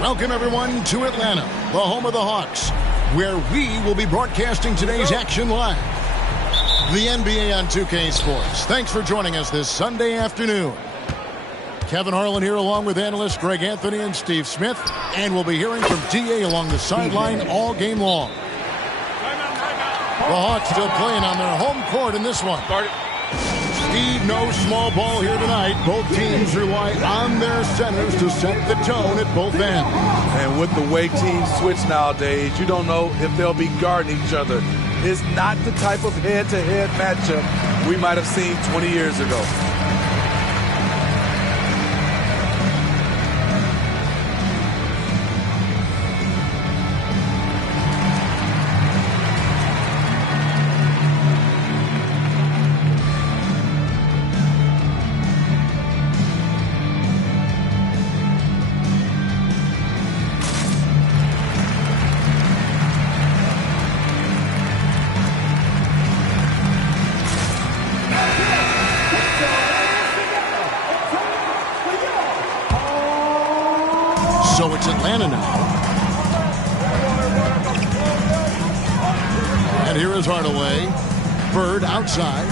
Welcome, everyone, to Atlanta, the home of the Hawks, where we will be broadcasting today's action live. The NBA on 2K Sports. Thanks for joining us this Sunday afternoon. Kevin Harlan here along with analysts Greg Anthony and Steve Smith. And we'll be hearing from D.A. along the sideline all game long. The Hawks still playing on their home court in this one. Steve, no small ball here tonight. Both teams rely on their centers to set the tone at both ends. And with the way teams switch nowadays, you don't know if they'll be guarding each other. It's not the type of head-to-head matchup we might have seen 20 years ago. So it's Atlanta now. And here is Hardaway. Bird outside.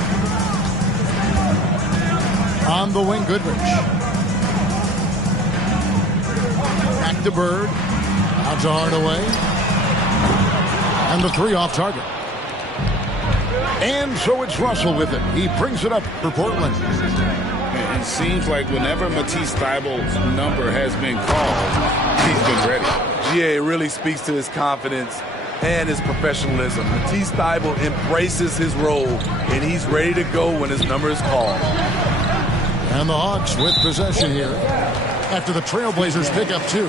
On the wing, Goodrich. Back to Bird. Out to Hardaway. And the three off target. And so it's Russell with it. He brings it up for Portland. It seems like whenever Matisse Thybulle's number has been called, he's been ready. GA really speaks to his confidence and his professionalism. Matisse Thybulle embraces his role, and he's ready to go when his number is called. And the Hawks with possession here after the Trailblazers pick up two.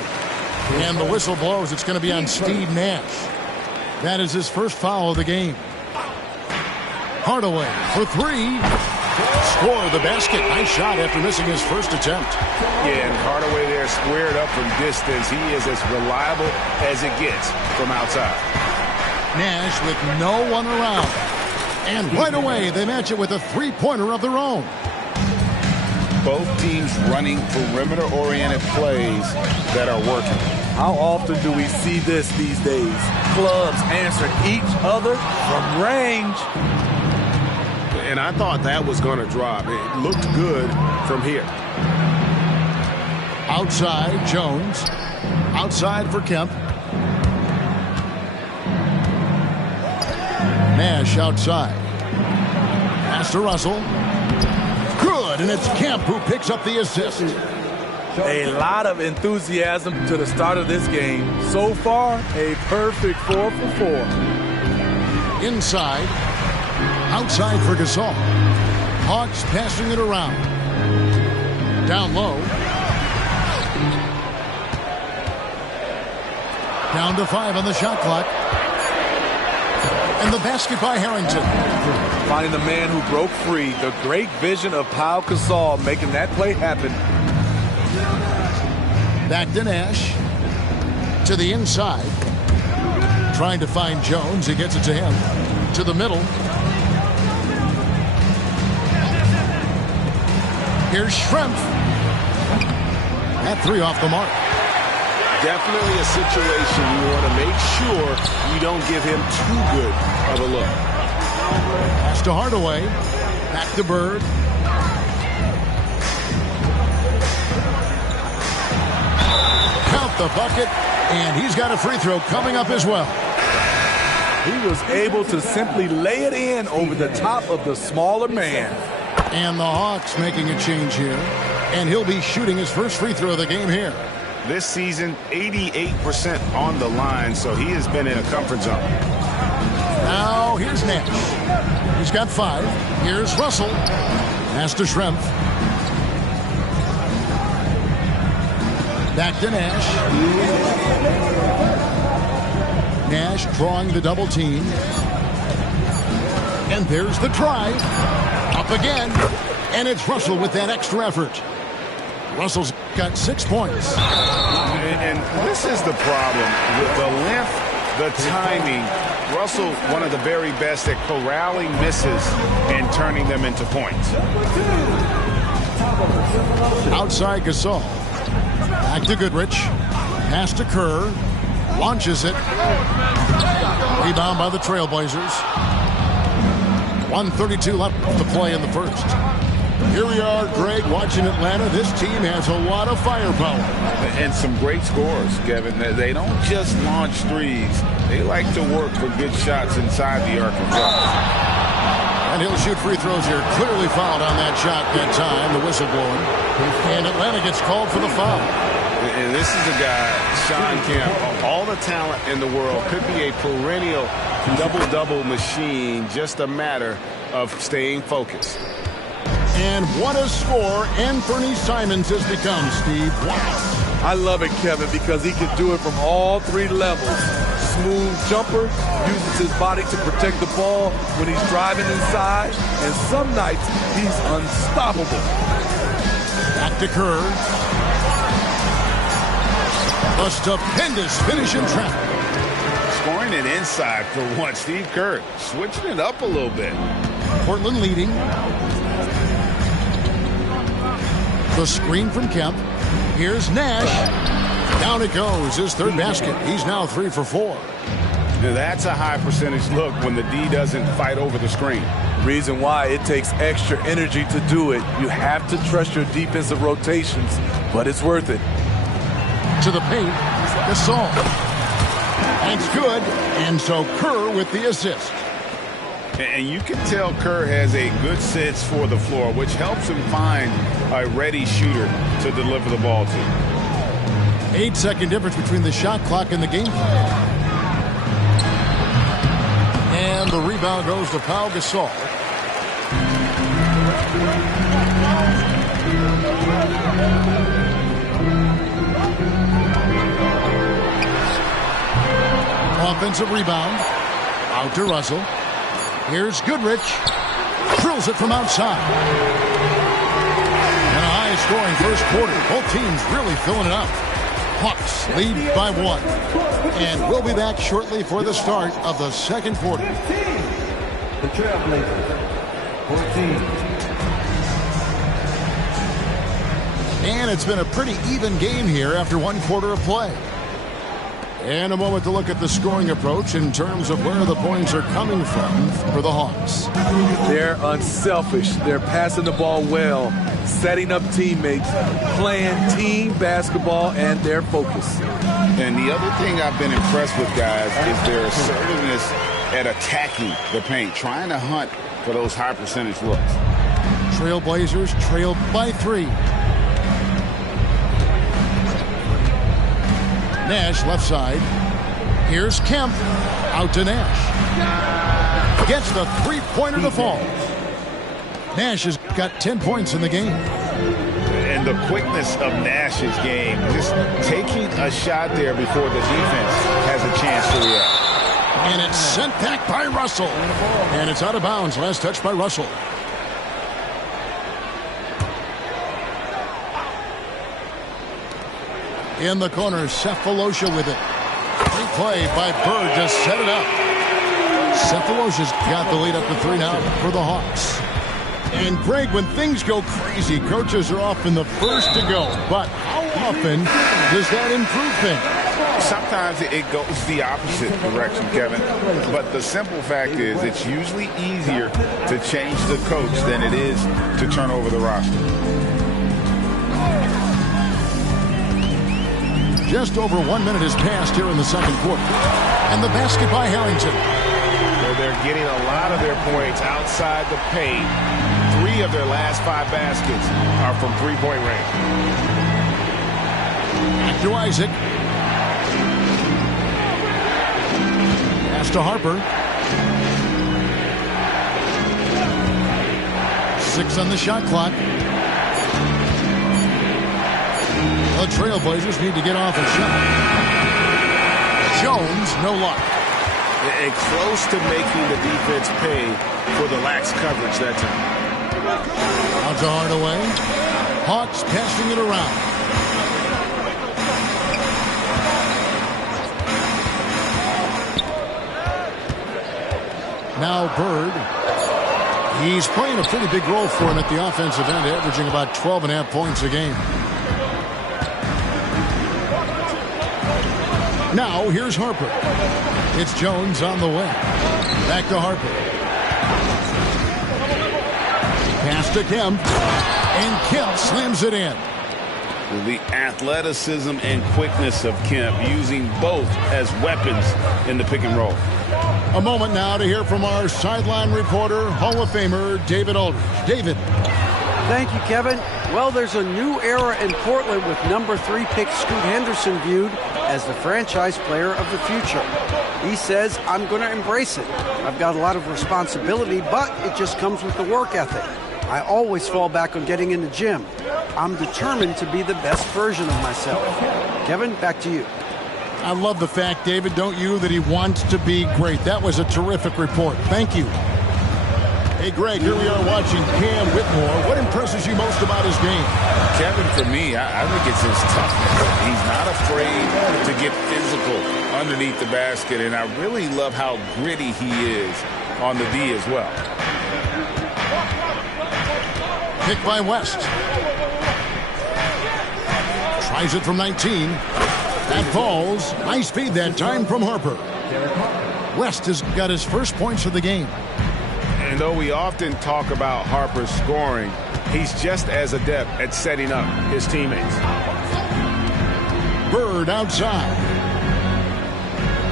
And the whistle blows. It's going to be on Steve Nash. That is his first foul of the game. Hardaway for three. Score the basket. Nice shot after missing his first attempt. Yeah, and Hardaway there squared up from distance. He is as reliable as it gets from outside. Nash with no one around. And right away, they match it with a three-pointer of their own. Both teams running perimeter-oriented plays that are working. How often do we see this these days? Clubs answering each other from range. And I thought that was going to drop. It looked good from here. Outside, Jones. Outside for Kemp. Nash outside. Pass to Russell. Good, and it's Kemp who picks up the assist. A lot of enthusiasm to the start of this game. So far, a perfect 4 for 4. Inside. Outside for Gasol. Hawks passing it around. Down low. Down to 5 on the shot clock. And the basket by Harrington. Finding the man who broke free. The great vision of Pau Gasol making that play happen. Back to Nash. To the inside. Trying to find Jones. He gets it to him. To the middle. Here's Schrempf. That three off the mark. Definitely a situation you want to make sure you don't give him too good of a look. Pass to Hardaway. Back to Bird. Count the bucket. And he's got a free throw coming up as well. He was able to simply lay it in over the top of the smaller man. And the Hawks making a change here. And he'll be shooting his first free throw of the game here. This season, 88% on the line, so he has been in a comfort zone. Now, here's Nash. He's got 5. Here's Russell. Pass to Schrempf. Back to Nash. Nash drawing the double team. And there's the drive. Up again. And it's Russell with that extra effort. Russell's got 6 points. And this is the problem. With the length, the timing, Russell, one of the very best at corralling misses and turning them into points. Outside Gasol. Back to Goodrich. Pass to Kerr. Launches it. Rebound by the Trailblazers. 1:32 left to play in the first. Here we are, Greg, watching Atlanta. This team has a lot of firepower. And some great scores, Kevin. They don't just launch threes. They like to work for good shots inside the arc as well. And he'll shoot free throws here. Clearly fouled on that shot that time. The whistle blowing. And Atlanta gets called for the foul. And this is a guy, Shawn Kemp, all the talent in the world, could be a perennial double-double machine, just a matter of staying focused. And what a score Anthony Simons has become, Steve. Wow. I love it, Kevin, because he can do it from all three levels. Smooth jumper, uses his body to protect the ball when he's driving inside, and some nights he's unstoppable. Back to Kerr. A stupendous finish in traffic. Scoring it inside for one. Steve Kerr switching it up a little bit. Portland leading. The screen from Kemp. Here's Nash. Down it goes. His third basket. He's now 3 for 4. Now that's a high percentage look when the D doesn't fight over the screen. Reason why it takes extra energy to do it. You have to trust your defensive rotations, but it's worth it. To the paint. Gasol. That's good. And so Kerr with the assist. And you can tell Kerr has a good sense for the floor, which helps him find a ready shooter to deliver the ball to. 8-second difference between the shot clock and the game clock. And the rebound goes to Pau Gasol. Offensive rebound. Out to Russell. Here's Goodrich. Drills it from outside. And a high-scoring first quarter. Both teams really filling it up. Hawks lead by 1. And we'll be back shortly for the start of the second quarter. The Trailblazers, 14. And it's been a pretty even game here after 1 quarter of play. And a moment to look at the scoring approach in terms of where the points are coming from for the Hawks. They're unselfish. They're passing the ball well, setting up teammates, playing team basketball, and their focus. And the other thing I've been impressed with, guys, is their assertiveness at attacking the paint, trying to hunt for those high percentage looks. Trailblazers trailed by 3. Nash left side. Here's Kemp. Out to Nash. Gets the three-pointer to fall. Nash has got 10 points in the game. And the quickness of Nash's game, just taking a shot there before the defense has a chance to react. And it's sent back by Russell. And it's out of bounds. Last touch by Russell. In the corner, Sefolosha with it. Great play by Bird to set it up. Sefolosha's got the lead up to 3 now for the Hawks. And Greg, when things go crazy, coaches are often the first to go. But how often does that improve things? Sometimes it goes the opposite direction, Kevin. But the simple fact is it's usually easier to change the coach than it is to turn over the roster. Just over 1 minute has passed here in the second quarter. And the basket by Harrington. Well, they're getting a lot of their points outside the paint. 3 of their last 5 baskets are from three-point range. Back to Isaac. Pass to Harper. 6 on the shot clock. The Trailblazers need to get off a shot. Jones, no luck. And close to making the defense pay for the lax coverage that time. Out to Hardaway. Hawks passing it around. Now Bird. He's playing a pretty big role for him at the offensive end, averaging about 12.5 points a game. Now here's Harper. It's Jones on the wing. Back to Harper. Pass to Kemp. And Kemp slams it in. The athleticism and quickness of Kemp, using both as weapons in the pick and roll. A moment now to hear from our sideline reporter, Hall of Famer David Aldridge. David. Thank you, Kevin. Well, there's a new era in Portland with number 3 pick Scoot Henderson viewed as the franchise player of the future. He says, I'm going to embrace it. I've got a lot of responsibility, but it just comes with the work ethic. I always fall back on getting in the gym. I'm determined to be the best version of myself. Kevin, back to you. I love the fact, David, don't you, that he wants to be great. That was a terrific report. Thank you. Hey, Greg, here we are watching Cam Whitmore. What impresses you most about his game? Kevin, for me, I think it's his toughness. He's not afraid to get physical underneath the basket, and I really love how gritty he is on the D as well. Pick by West. Tries it from 19. That falls. Nice feed that time from Harper. West has got his first points of the game. And though we often talk about Harper's scoring, he's just as adept at setting up his teammates. Bird outside.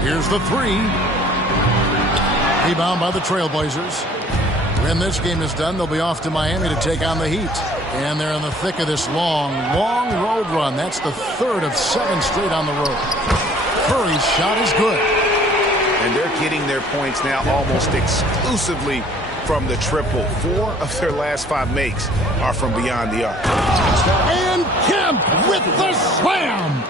Here's the 3. Rebound by the Trailblazers. When this game is done, they'll be off to Miami to take on the Heat. And they're in the thick of this long road run. That's the 3rd of 7 straight on the road. Curry's shot is good. And they're getting their points now almost exclusively from the triple. 4 of their last 5 makes are from beyond the arc. And Kemp with the slam.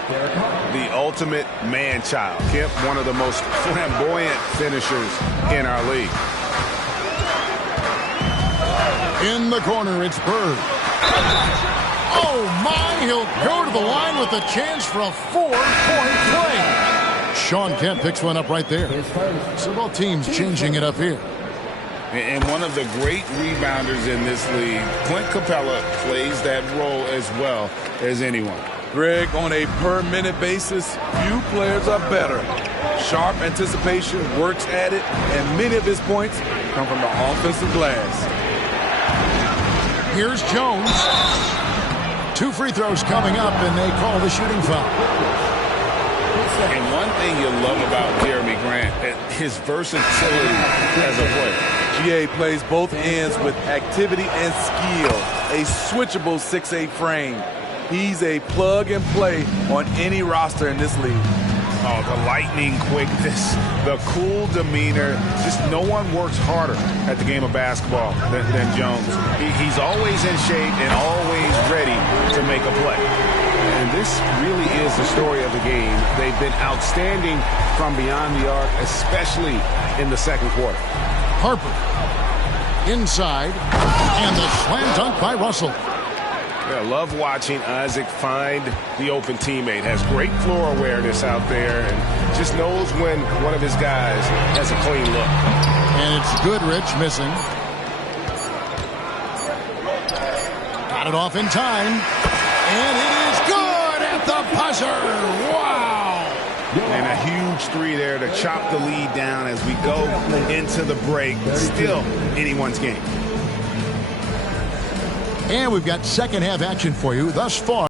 The ultimate man-child. Kemp, one of the most flamboyant finishers in our league. In the corner, it's Bird. Oh, my. He'll go to the line with a chance for a 4-point play. Shawn Kemp picks one up right there. So both teams changing it up here. And one of the great rebounders in this league, Clint Capella, plays that role as well as anyone. Greg, on a per-minute basis, few players are better. Sharp anticipation, works at it, and many of his points come from the offensive glass. Here's Jones. 2 free throws coming up, and they call the shooting foul. And one thing you'll love about Jeremy Grant, his versatility as a player. GA plays both ends with activity and skill. A switchable 6'8" frame. He's a plug-and-play on any roster in this league. Oh, the lightning quickness, the cool demeanor. Just no one works harder at the game of basketball than Jones. He's always in shape and always ready to make a play. And this really is the story of the game. They've been outstanding from beyond the arc, especially in the second quarter. Harper inside, and the slam dunk by Russell. Yeah, love watching Isaac find the open teammate. Has great floor awareness out there and just knows when one of his guys has a clean look. And it's Goodrich missing. Got it off in time. And it is good at the buzzer. Wow. And a huge 3 there to chop the lead down as we go into the break. Still anyone's game. And we've got second half action for you thus far.